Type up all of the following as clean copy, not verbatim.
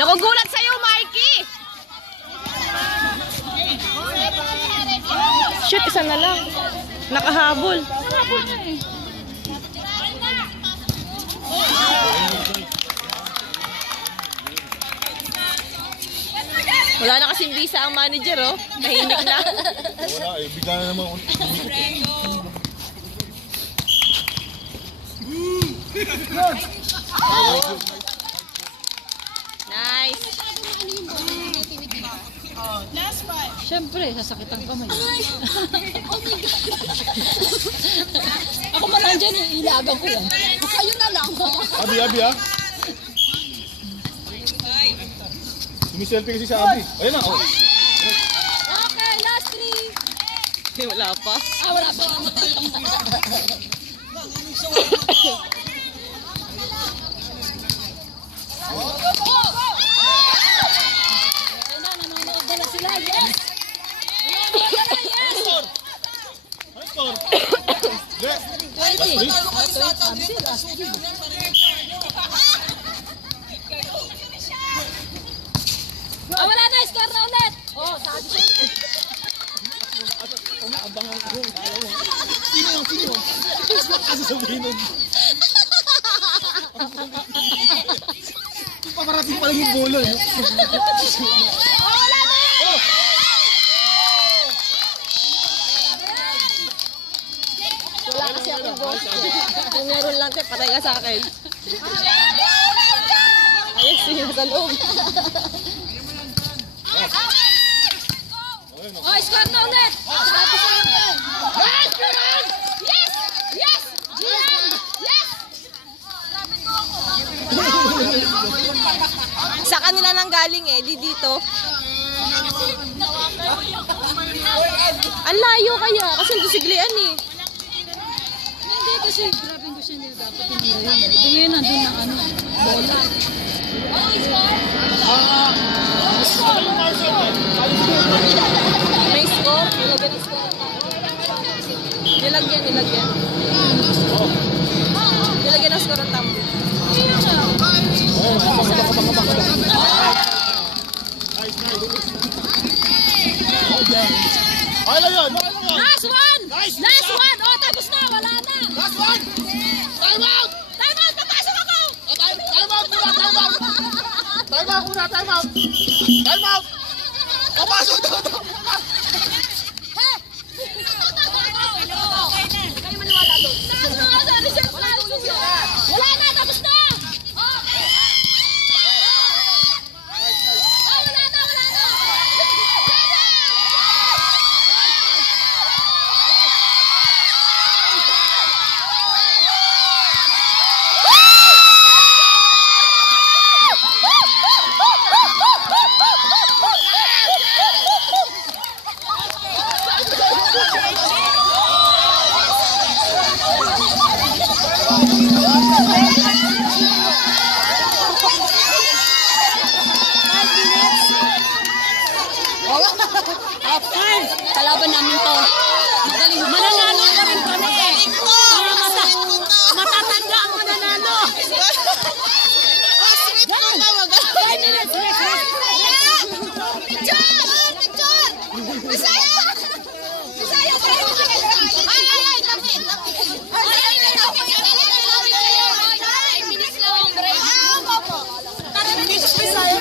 Nakugulat sa'yo, Mikey! Shoot, isa na lang. Nakahabol. Nakahabol na eh. Wala na kasing visa ang manager, oh. Tahimik na. Wala eh, bigla na naman. Nice. Last one. Siyempre, sasakit ang kamay. Oh my God. Ako man nandiyan, ilagan ko yan. Kayo na lang. Abi ah. Sumiselfie kasi sa Abi. Ayun na, oh. Okay, last three. Wala pa. Wala pa. Nanonood na sila. Yes! Score! Ano score? Yes! 20. Wala na, score na ulit. Oh, sabi siya. Sino? Kasi sabihin nun. Paparating pa lang yung bola. Wala na! Wala kasi ako boss. Kung meron lang tayo, patay ka sa akin. Ayos siya sa loob. Oh, score na ulit. Sabi sa akin. Yes! Yes! Yes! Yes! Sa kanila nang galing eh, di dito. Ang layo kaya, kasi dusiglian eh. Hindi kasi grabe ko siya nila dapat tinira yun. Hindi ngayon nandun na ano, bola. May score, nilagyan ng score. Nilagyan. Nilagyan ng score ang tambo. Ano yun? Last one! Last one! Oh, tapos na! Wala na! Last one! Time out! Time out! Papasok ako! Time out muna! Time out! Papasok daw! Kayo maniwala doon. Wala na! Tapos na! Kalaban namin to. Mananalo ka rin kami eh. Matatanda ang mananalo. Picture! Bisaya!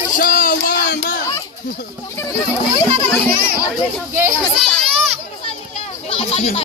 Shawarma! Bisaya!